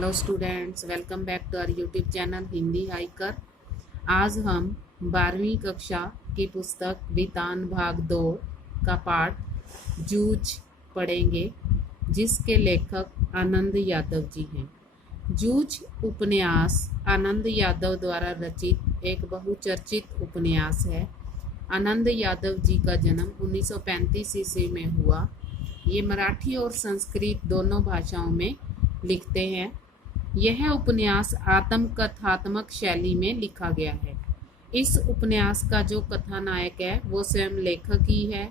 Hello students, welcome back to our YouTube channel Hindi hiker. आज हम 12वीं कक्षा की पुस्तक वितान भाग 2 का पाठ जूझ पढ़ेंगे, जिसके लेखक आनंद यादव जी हैं। जूझ उपन्यास आनंद यादव द्वारा रचित एक बहुचर्चित उपन्यास है। आनंद यादव जी का जन्म 1935 ईस्वी में हुआ। ये मराठी और संस्कृत दोनों भाषाओं में लिखते हैं। यह उपन्यास आत्मकथात्मक शैली में लिखा गया है। इस उपन्यास का जो कथानायक है वो स्वयं लेखक ही है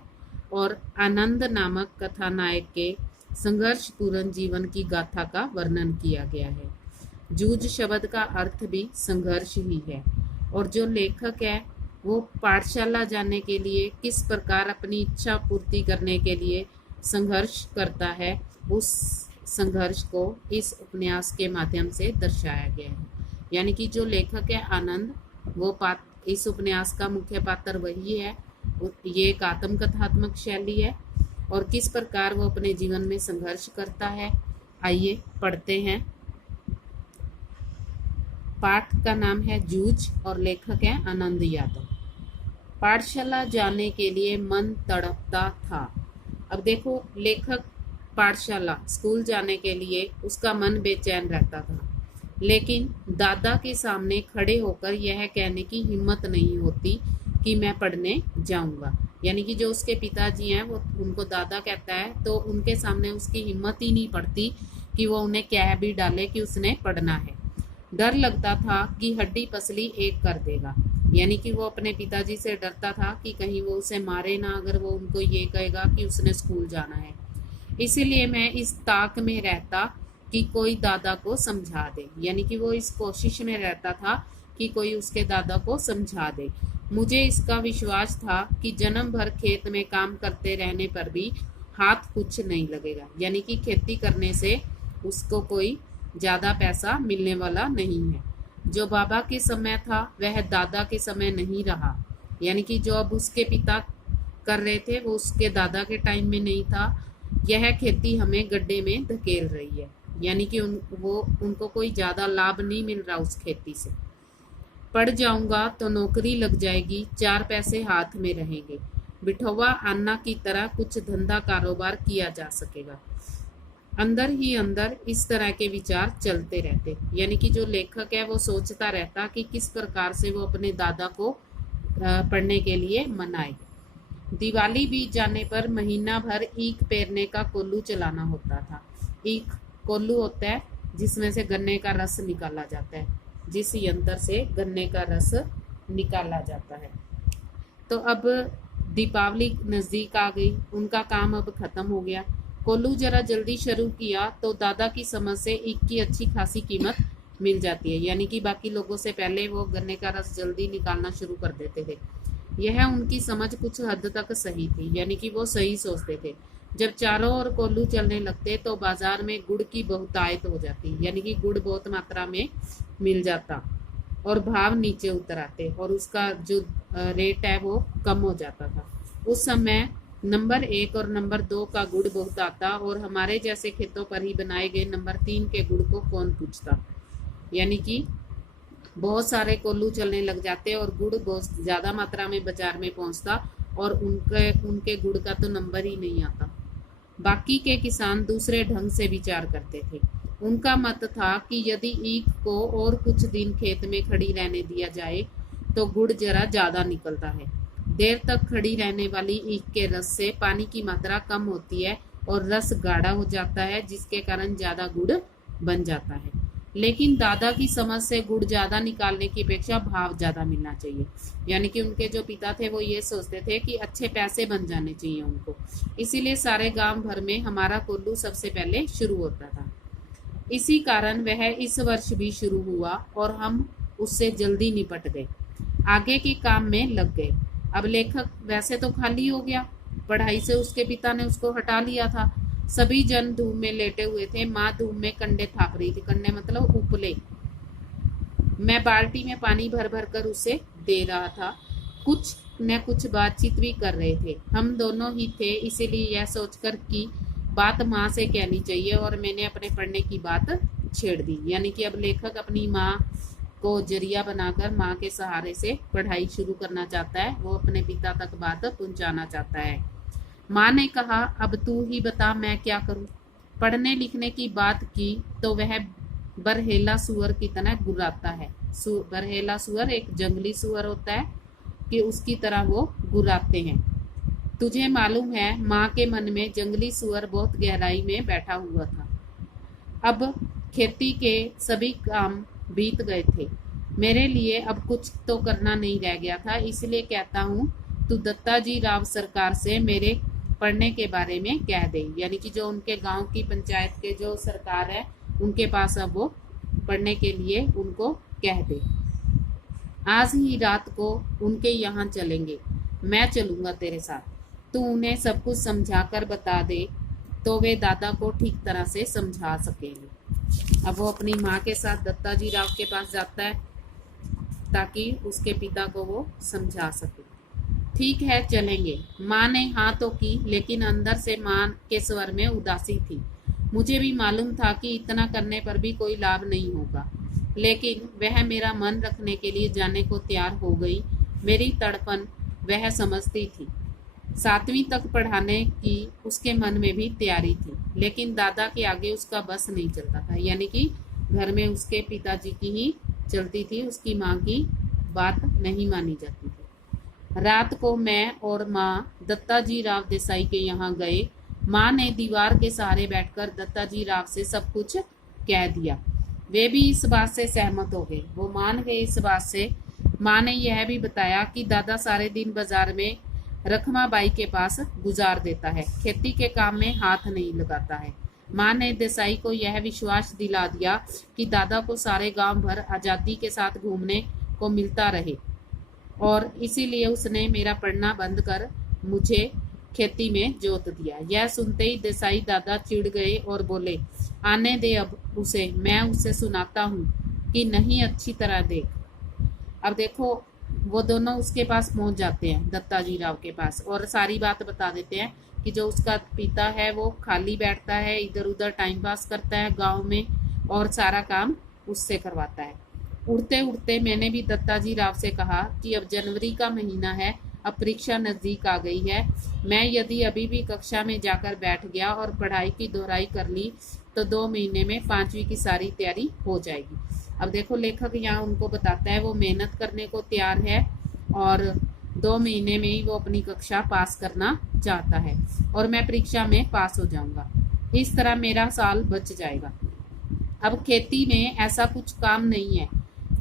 और आनंद नामक कथानायक के संघर्षपूर्ण जीवन की गाथा का वर्णन किया गया है। जूझ शब्द का अर्थ भी संघर्ष ही है और जो लेखक है वो पाठशाला जाने के लिए किस प्रकार अपनी इच्छा पूर्ति करने के लिए संघर्ष करता है, उस संघर्ष को इस उपन्यास के माध्यम से दर्शाया गया है। यानी कि जो लेखक है आनंद, वो इस उपन्यास का मुख्य पात्र वही है। ये एक आत्मकथात्मक शैली है और किस प्रकार वो अपने जीवन में संघर्ष करता है, आइए पढ़ते हैं। पाठ का नाम है जूझ और लेखक है आनंद यादव। पाठशाला जाने के लिए मन तड़पता था। अब देखो, लेखक पाठशाला स्कूल जाने के लिए उसका मन बेचैन रहता था, लेकिन दादा के सामने खड़े होकर यह कहने की हिम्मत नहीं होती कि मैं पढ़ने जाऊंगा। यानी कि जो उसके पिताजी हैं वो उनको दादा कहता है, तो उनके सामने उसकी हिम्मत ही नहीं पड़ती कि वो उन्हें कह भी डाले कि उसने पढ़ना है। डर लगता था कि हड्डी पसली एक कर देगा। यानी कि वो अपने पिताजी से डरता था कि कहीं वो उसे मारे ना, अगर वो उनको ये कहेगा कि उसने स्कूल जाना है। इसीलिए मैं इस ताक में रहता कि कोई दादा को समझा दे। यानी कि वो इस कोशिश में रहता था कि कोई उसके दादा को समझा दे। मुझे इसका विश्वास था कि जन्म भर खेत में काम करते रहने पर भी हाथ कुछ नहीं लगेगा। यानी कि खेती करने से उसको कोई ज़्यादा पैसा मिलने वाला नहीं है। जो बाबा के समय था वह दादा के समय नहीं रहा। यानी कि जो अब उसके पिता कर रहे थे वो उसके दादा के टाइम में नहीं था। यह खेती हमें गड्ढे में धकेल रही है। यानी कि उनको कोई ज़्यादा लाभ नहीं मिल रहा उस खेती से। पढ़ जाऊंगा तो नौकरी लग जाएगी, 4 पैसे हाथ में रहेंगे, बिठौवा अन्ना की तरह कुछ धंधा कारोबार किया जा सकेगा। अंदर ही अंदर इस तरह के विचार चलते रहते। यानी कि जो लेखक है वो सोचता रहता कि किस प्रकार से वो अपने दादा को पढ़ने के लिए मनाए। दिवाली बीत जाने पर महीना भर ईख पेरने का कोल्लू चलाना होता था। ईख कोल्लू होता है जिसमें से गन्ने का रस निकाला जाता है, जिस यंत्र से गन्ने का रस निकाला जाता है। तो अब दीपावली नज़दीक आ गई, उनका काम अब खत्म हो गया। कोल्लू जरा जल्दी शुरू किया तो दादा की समझ से ईख की अच्छी खासी कीमत मिल जाती है। यानी कि बाकी लोगों से पहले वो गन्ने का रस जल्दी निकालना शुरू कर देते थे। यह उनकी समझ कुछ हद तक सही थी। यानी कि वो सही सोचते थे। जब चारों ओर कोल्लू चलने लगते तो बाजार में गुड़ की बहुतायत हो जाती। यानी कि गुड़ बहुत मात्रा में मिल जाता और भाव नीचे उतर आते और उसका जो रेट है वो कम हो जाता था। उस समय नंबर 1 और नंबर 2 का गुड़ बहुत आता और हमारे जैसे खेतों पर ही बनाए गए नंबर 3 के गुड़ को कौन पूछता। यानी कि बहुत सारे कोल्लू चलने लग जाते और गुड़ बहुत ज़्यादा मात्रा में बाजार में पहुंचता और उनके गुड़ का तो नंबर ही नहीं आता। बाकी के किसान दूसरे ढंग से विचार करते थे। उनका मत था कि यदि ईख को और कुछ दिन खेत में खड़ी रहने दिया जाए तो गुड़ जरा ज़्यादा निकलता है। देर तक खड़ी रहने वाली ईख के रस से पानी की मात्रा कम होती है और रस गाढ़ा हो जाता है, जिसके कारण ज़्यादा गुड़ बन जाता है। लेकिन दादा की समझ से गुड़ ज़्यादा निकालने की अपेक्षा भाव ज़्यादा मिलना चाहिए। यानी कि उनके जो पिता थे वो ये सोचते थे कि अच्छे पैसे बन जाने चाहिए उनको। इसीलिए सारे गांव भर में हमारा कोल्लू सबसे पहले शुरू होता था। इसी कारण वह इस वर्ष भी शुरू हुआ और हम उससे जल्दी निपट गए, आगे के काम में लग गए। अब लेखक वैसे तो खाली हो गया, पढ़ाई से उसके पिता ने उसको हटा लिया था। सभी जन धूप में लेटे हुए थे। माँ धूप में कंडे थाप रही थी। कंडे मतलब उपले। मैं बाल्टी में पानी भर भर कर उसे दे रहा था। कुछ न कुछ बातचीत भी कर रहे थे। हम दोनों ही थे, इसीलिए यह सोचकर कि बात माँ से कहनी चाहिए और मैंने अपने पढ़ने की बात छेड़ दी। यानी कि अब लेखक अपनी माँ को जरिया बनाकर माँ के सहारे से पढ़ाई शुरू करना चाहता है, वो अपने पिता तक बात पहुंचाना चाहता है। माँ ने कहा, अब तू ही बता मैं क्या करूं। पढ़ने लिखने की बात की तो वह बरहेला सुअर की तरह गुर्राता है। बरहेला सुअर एक जंगली सुअर होता है कि उसकी तरह वो गुर्राते हैं। तुझे मालूम है, माँ के मन में जंगली सुअर बहुत गहराई में बैठा हुआ था। अब खेती के सभी काम बीत गए थे, मेरे लिए अब कुछ तो करना नहीं रह गया था। इसलिए कहता हूँ, तू दत्ताजी राव सरकार से मेरे पढ़ने के बारे में कह दे। यानी कि जो उनके गांव की पंचायत के जो सरकार है, उनके पास अब वो पढ़ने के लिए उनको कह दे। आज ही रात को उनके यहाँ चलेंगे, मैं चलूंगा तेरे साथ। तू उन्हें सब कुछ समझा कर बता दे तो वे दादा को ठीक तरह से समझा सकेंगे। अब वो अपनी माँ के साथ दत्ताजी राव के पास जाता है ताकि उसके पिता को वो समझा सके। ठीक है चलेंगे। माँ ने हाँ तो की, लेकिन अंदर से माँ के स्वर में उदासी थी। मुझे भी मालूम था कि इतना करने पर भी कोई लाभ नहीं होगा, लेकिन वह मेरा मन रखने के लिए जाने को तैयार हो गई। मेरी तड़पन वह समझती थी। 7वीं तक पढ़ाने की उसके मन में भी तैयारी थी, लेकिन दादा के आगे उसका बस नहीं चलता था। यानी कि घर में उसके पिताजी की ही चलती थी, उसकी माँ की बात नहीं मानी जाती थी। रात को मैं और माँ दत्ताजी राव देसाई के यहाँ गए। माँ ने दीवार के सहारे बैठकर दत्ताजी राव से सब कुछ कह दिया। वे भी इस बात से सहमत हो गए, वो मान गए इस बात से। माँ ने यह भी बताया कि दादा सारे दिन बाजार में रखमाबाई के पास गुजार देता है, खेती के काम में हाथ नहीं लगाता है। माँ ने देसाई को यह विश्वास दिला दिया कि दादा को सारे गांव भर आज़ादी के साथ घूमने को मिलता रहे, और इसीलिए उसने मेरा पढ़ना बंद कर मुझे खेती में जोत दिया। यह सुनते ही देसाई दादा चिढ़ गए और बोले, आने दे अब उसे, मैं उसे सुनाता हूँ कि नहीं अच्छी तरह देख। अब देखो, वो दोनों उसके पास पहुंच जाते हैं, दत्ताजी राव के पास, और सारी बात बता देते हैं कि जो उसका पिता है वो खाली बैठता है, इधर उधर टाइम पास करता है गांव में, और सारा काम उससे करवाता है। उड़ते उड़ते मैंने भी दत्ताजी राव से कहा कि अब जनवरी का महीना है, अब परीक्षा नज़दीक आ गई है। मैं यदि अभी भी कक्षा में जाकर बैठ गया और पढ़ाई की दोहराई कर ली तो 2 महीने में 5वीं की सारी तैयारी हो जाएगी। अब देखो, लेखक यहाँ उनको बताता है वो मेहनत करने को तैयार है और 2 महीने में ही वो अपनी कक्षा पास करना चाहता है, और मैं परीक्षा में पास हो जाऊंगा। इस तरह मेरा साल बच जाएगा। अब खेती में ऐसा कुछ काम नहीं है,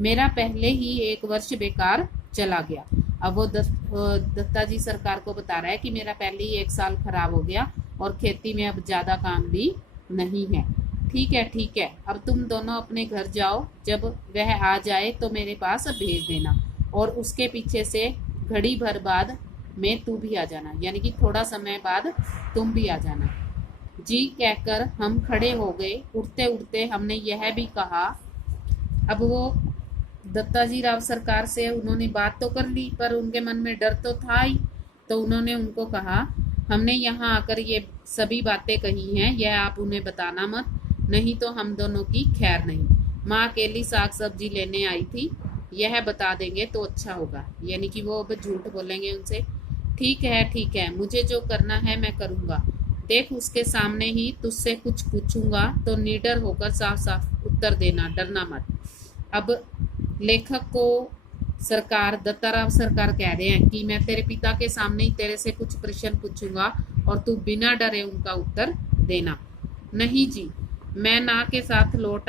मेरा पहले ही 1 वर्ष बेकार चला गया। अब वो दत्ताजी सरकार को बता रहा है कि मेरा पहले ही 1 साल खराब हो गया और खेती में अब ज़्यादा काम भी नहीं है। ठीक है, अब तुम दोनों अपने घर जाओ, जब वह आ जाए तो मेरे पास भेज देना, और उसके पीछे से घड़ी भर बाद में तू भी आ जाना, यानी कि थोड़ा समय बाद तुम भी आ जाना। जी कहकर हम खड़े हो गए। उठते उठते हमने यह भी कहा, अब वो दत्ताजी राव सरकार से उन्होंने बात तो कर ली, पर उनके मन में डर तो था ही, तो उन्होंने उनको कहा, हमने यहाँ आकर ये सभी बातें कही हैं, यह आप उन्हें बताना मत, नहीं तो हम दोनों की खैर नहीं। माँ अकेली साग सब्जी लेने आई थी, यह बता देंगे तो अच्छा होगा। यानी कि वो अब झूठ बोलेंगे उनसे। ठीक है, मुझे जो करना है मैं करूँगा। देख, उसके सामने ही तुझसे कुछ पूछूंगा तो निडर होकर साफ साफ उत्तर देना, डरना मत। अब लेखक को दत्ताराव सरकार कह रहे हैं कि मैं तेरे पिता के सामने ही तेरे से कुछ प्रश्न पूछूंगा और तू बिना डरे उनका उत्तर देना। नहीं जी, मैं माँ के साथ लौट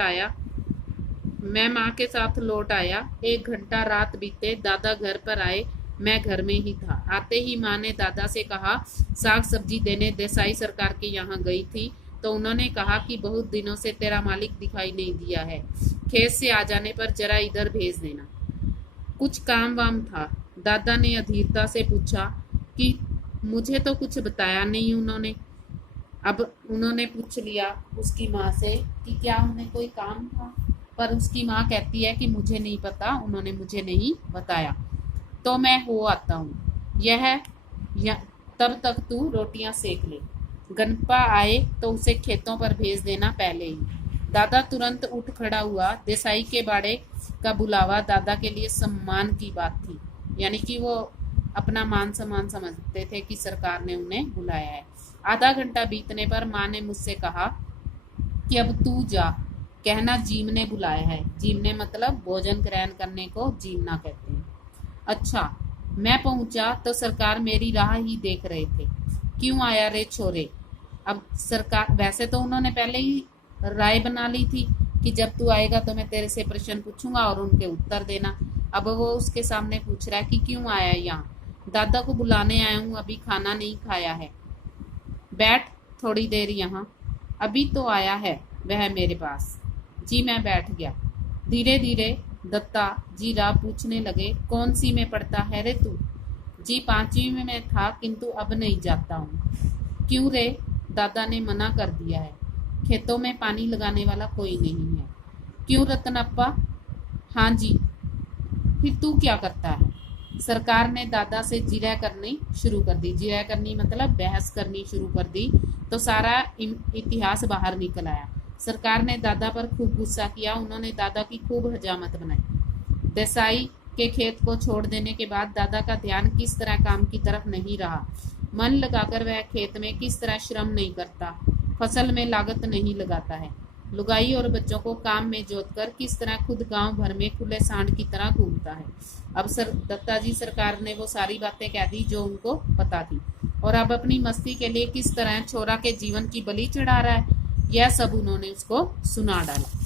आया। 1 घंटा रात बीते, दादा घर पर आए, मैं घर में ही था। आते ही माँ ने दादा से कहा, साग सब्जी देने देसाई सरकार के यहाँ गई थी तो उन्होंने कहा कि बहुत दिनों से तेरा मालिक दिखाई नहीं दिया है, खेत से आ जाने पर जरा इधर भेज देना, कुछ काम वाम था। दादा ने अधीरता से पूछा कि मुझे तो कुछ बताया नहीं उन्होंने। अब उन्होंने पूछ लिया उसकी माँ से कि क्या उन्हें कोई काम था, पर उसकी माँ कहती है कि मुझे नहीं पता, उन्होंने मुझे नहीं बताया, तो मैं हो आता हूँ। तब तक तू रोटियां सेक ले, गणपा आए तो उसे खेतों पर भेज देना पहले ही। दादा तुरंत उठ खड़ा हुआ। देसाई के बाड़े का बुलावा दादा के लिए सम्मान की बात थी, यानी कि वो अपना मान सम्मान समझते थे कि सरकार ने उन्हें बुलाया है। आधा घंटा बीतने पर माँ ने मुझसे कहा कि अब तू जा, कहना जीम ने बुलाया है। जीम ने मतलब भोजन ग्रहण करने को जीमना कहते हैं। अच्छा, मैं पहुंचा तो सरकार मेरी राह ही देख रहे थे। क्यों आया रे छोरे? अब सरकार, वैसे तो उन्होंने पहले ही राय बना ली थी कि जब तू आएगा तो मैं तेरे से प्रश्न पूछूंगा और उनके उत्तर देना। अब वो उसके सामने पूछ रहा है कि क्यों आया यहाँ? दादा को बुलाने आया हूँ, अभी खाना नहीं खाया है। बैठ थोड़ी देर यहाँ, अभी तो आया है वह मेरे पास। जी मैं बैठ गया। धीरे धीरे दत्ता जी राव पूछने लगे, कौन सी में पढ़ता है रे तू? जी 5वीं में था, किंतु अब नहीं जाता हूँ। क्यों रे? दादा ने मना कर दिया है, खेतों में पानी लगाने वाला कोई नहीं है। क्यों रतनप्पा? हाँ जी। फिर तू क्या करता है? सरकार ने दादा से जिरह करनी शुरू कर दी। जिरह करनी मतलब बहस करनी शुरू कर दी, तो सारा इतिहास बाहर निकल आया। सरकार ने दादा पर खूब गुस्सा किया। उन्होंने दादा की खूब हजामत बनाई। देसाई के खेत को छोड़ देने के बाद दादा का ध्यान किस तरह काम की तरफ नहीं रहा। मन लगाकर वह खेत में किस तरह श्रम नहीं करता, फसल में लागत नहीं लगाता है, लुगाई और बच्चों को काम में जोतकर किस तरह खुद गांव भर में खुले सांड की तरह घूमता है। अब दत्ताजी सरकार ने वो सारी बातें कह दी जो उनको पता थी, और अब अपनी मस्ती के लिए किस तरह छोरा के जीवन की बलि चढ़ा रहा है, यह सब उन्होंने उसको सुना डाला।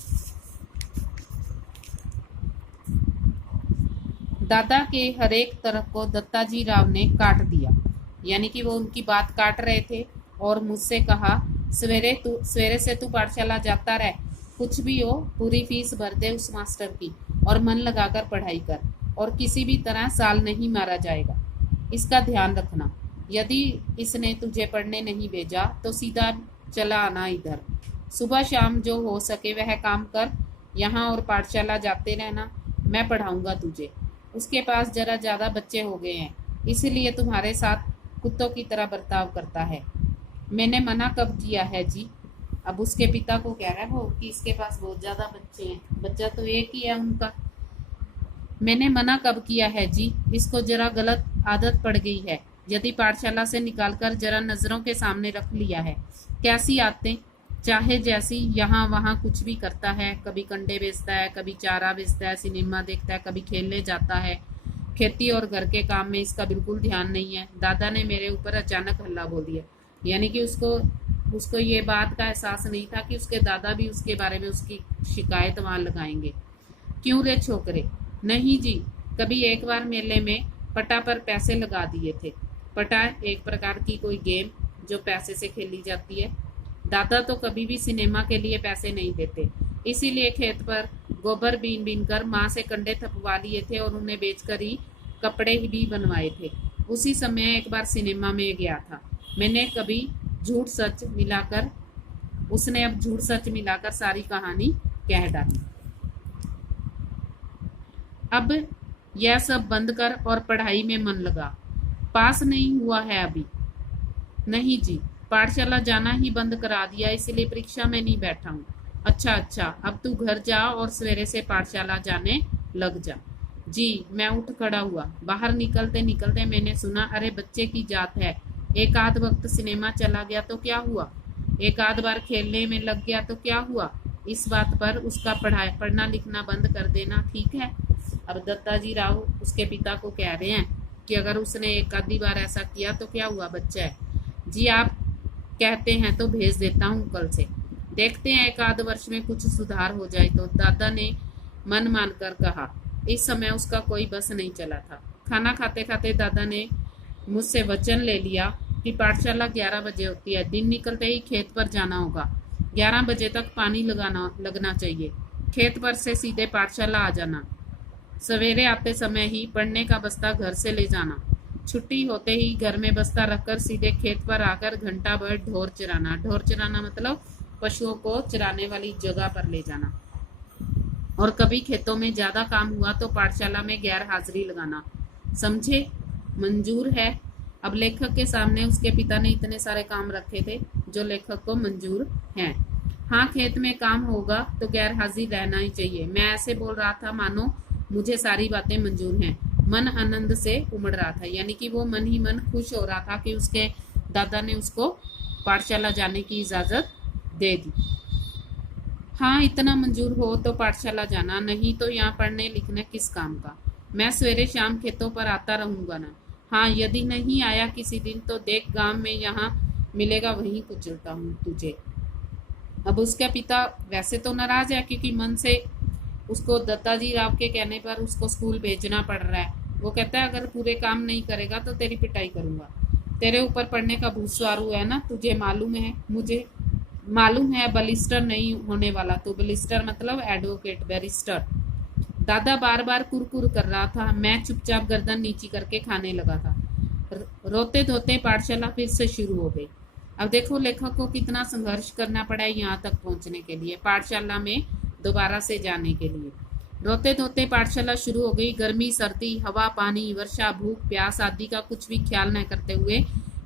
दादा के हरेक तरफ को दत्ताजी राव ने काट दिया, यानी कि वो उनकी बात काट रहे थे और मुझसे कहा, सवेरे से तू पाठशाला जाता रह, कुछ भी हो पूरी फीस भर दे उस मास्टर की और मन लगाकर पढ़ाई कर, और किसी भी तरह साल नहीं मारा जाएगा, इसका ध्यान रखना। यदि इसने तुझे पढ़ने नहीं भेजा तो सीधा चला आना इधर। सुबह शाम जो हो सके वह काम कर, यहाँ और पाठशाला जाते रहना, मैं पढ़ाऊंगा तुझे। उसके पास जरा ज्यादा बच्चे हो गए हैं, इसलिए तुम्हारे साथ कुत्तों की तरह बर्ताव करता है। मैंने मना कब किया है जी? अब उसके पिता को कह रहा है वो कि इसके पास बहुत ज्यादा बच्चे हैं, बच्चा तो एक ही है उनका। मैंने मना कब किया है जी? इसको जरा गलत आदत पड़ गई है। यदि पाठशाला से निकालकर जरा नजरों के सामने रख लिया है। कैसी आदतें, चाहे जैसी, यहाँ वहाँ कुछ भी करता है, कभी कंडे बेचता है, कभी चारा बेचता है, सिनेमा देखता है, कभी खेलने जाता है। खेती और घर के काम में इसका बिल्कुल ध्यान नहीं है। दादा ने मेरे ऊपर अचानक हल्ला बोल दिया, यानी कि उसको ये बात का एहसास नहीं था कि उसके दादा भी उसके बारे में उसकी शिकायत वहां लगाएंगे। क्यों रे छोकरे? नहीं जी, कभी एक बार मेले में पटा पर पैसे लगा दिए थे। पटा एक प्रकार की कोई गेम जो पैसे से खेली जाती है। दादा तो कभी भी सिनेमा के लिए पैसे नहीं देते, इसीलिए खेत पर गोबर बीन बीन कर माँ से कंडे थपवा लिए थे और उन्हें बेचकर ही कपड़े भी बनवाए थे। उसी समय एक बार सिनेमा में गया था। मैंने कभी झूठ सच मिलाकर उसने अब झूठ सच मिलाकर सारी कहानी कह डाली। अब यह सब बंद कर और पढ़ाई में मन लगा। पास नहीं हुआ है अभी? नहीं जी, पाठशाला जाना ही बंद करा दिया, इसलिए परीक्षा में नहीं बैठा हूँ। अच्छा अच्छा, अब तू घर जा और सवेरे से पाठशाला जाने लग जा। जी मैं उठ खड़ा हुआ। बाहर निकलते निकलते मैंने सुना, अरे बच्चे की जात है, एक आध वक्त सिनेमा चला गया तो क्या हुआ, एक आध बार खेलने में लग गया तो क्या हुआ, इस बात पर उसका पढ़ना लिखना बंद कर देना ठीक है? अब दत्ताजी राव उसके पिता को कह रहे हैं कि अगर उसने एक आधी बार ऐसा किया तो क्या हुआ, बच्चा है। जी आप कहते हैं तो भेज देता हूँ कल से, देखते हैं एक आध वर्ष में कुछ सुधार हो जाए तो, दादा ने मन मानकर कहा। इस समय उसका कोई बस नहीं चला था। खाना खाते खाते दादा ने मुझसे वचन ले लिया कि पाठशाला 11 बजे होती है, दिन निकलते ही खेत पर जाना होगा, 11 बजे तक पानी लगना चाहिए, खेत पर से सीधे पाठशाला आ जाना, सवेरे आते समय ही पढ़ने का बस्ता घर से ले जाना, छुट्टी होते ही घर में बस्ता रखकर सीधे खेत पर आकर घंटा भर ढोर चराना। ढोर चराना मतलब पशुओं को चराने वाली जगह पर ले जाना। और कभी खेतों में ज्यादा काम हुआ तो पाठशाला में गैर हाजिरी लगाना। समझे? मंजूर है? अब लेखक के सामने उसके पिता ने इतने सारे काम रखे थे जो लेखक को मंजूर हैं। हाँ खेत में काम होगा तो गैर हाजिर रहना ही चाहिए। मैं ऐसे बोल रहा था मानो मुझे सारी बातें मंजूर हैं। मन आनंद से उमड़ रहा था, यानी कि वो मन ही मन खुश हो रहा था कि उसके दादा ने उसको पाठशाला जाने की इजाजत दे दी। हाँ इतना मंजूर हो तो पाठशाला जाना, नहीं तो यहाँ पढ़ने लिखने किस काम का। मैं सवेरे शाम खेतों पर आता रहूंगा ना। हाँ यदि नहीं आया किसी दिन तो देख गांव में यहाँ मिलेगा वहीं कुचलता हूँ तुझे। अब उसका पिता वैसे तो नाराज है क्योंकि मन से उसको दत्ताजी राव के कहने पर उसको स्कूल भेजना पड़ रहा है। वो कहता है अगर पूरे काम नहीं करेगा तो तेरी पिटाई करूंगा। तेरे ऊपर पढ़ने का भूत सवारू है ना, तुझे मालूम है, मुझे मालूम है बलिस्टर नहीं होने वाला। तो बलिस्टर मतलब एडवोकेट, बैरिस्टर। दादा बार बार कुरकुर कर रहा था। मैं चुपचाप गर्दन नीची करके खाने लगा था। रोते धोते पाठशाला फिर से शुरू हो गई। अब देखो लेखक को कितना संघर्ष करना पड़ा है यहाँ तक पहुंचने के लिए, पाठशाला में दोबारा से जाने के लिए। रोते धोते पाठशाला शुरू हो गई। गर्मी सर्दी हवा पानी वर्षा भूख प्यास आदि का कुछ भी ख्याल न करते हुए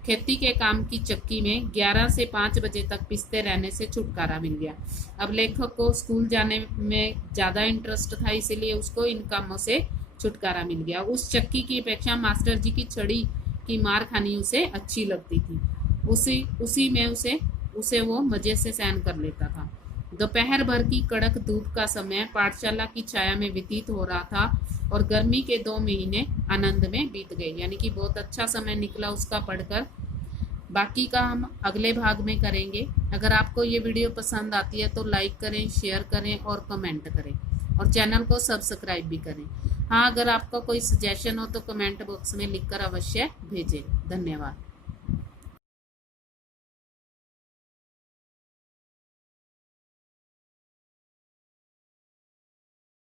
खेती के काम की चक्की में 11 से 5 बजे तक पिसते रहने से छुटकारा मिल गया। अब लेखक को स्कूल जाने में ज्यादा इंटरेस्ट था, इसीलिए उसको इन कामों से छुटकारा मिल गया। उस चक्की की अपेक्षा मास्टर जी की छड़ी की मार खानी उसे अच्छी लगती थी। उसी में उसे वो मजे से सहन कर लेता था। दोपहर भर की कड़क धूप का समय पाठशाला की छाया में व्यतीत हो रहा था और गर्मी के 2 महीने आनंद में बीत गए, यानी कि बहुत अच्छा समय निकला उसका पढ़कर। बाकी का हम अगले भाग में करेंगे। अगर आपको ये वीडियो पसंद आती है तो लाइक करें, शेयर करें और कमेंट करें और चैनल को सब्सक्राइब भी करें। हाँ अगर आपका कोई सजेशन हो तो कमेंट बॉक्स में लिखकर अवश्य भेजें। धन्यवाद।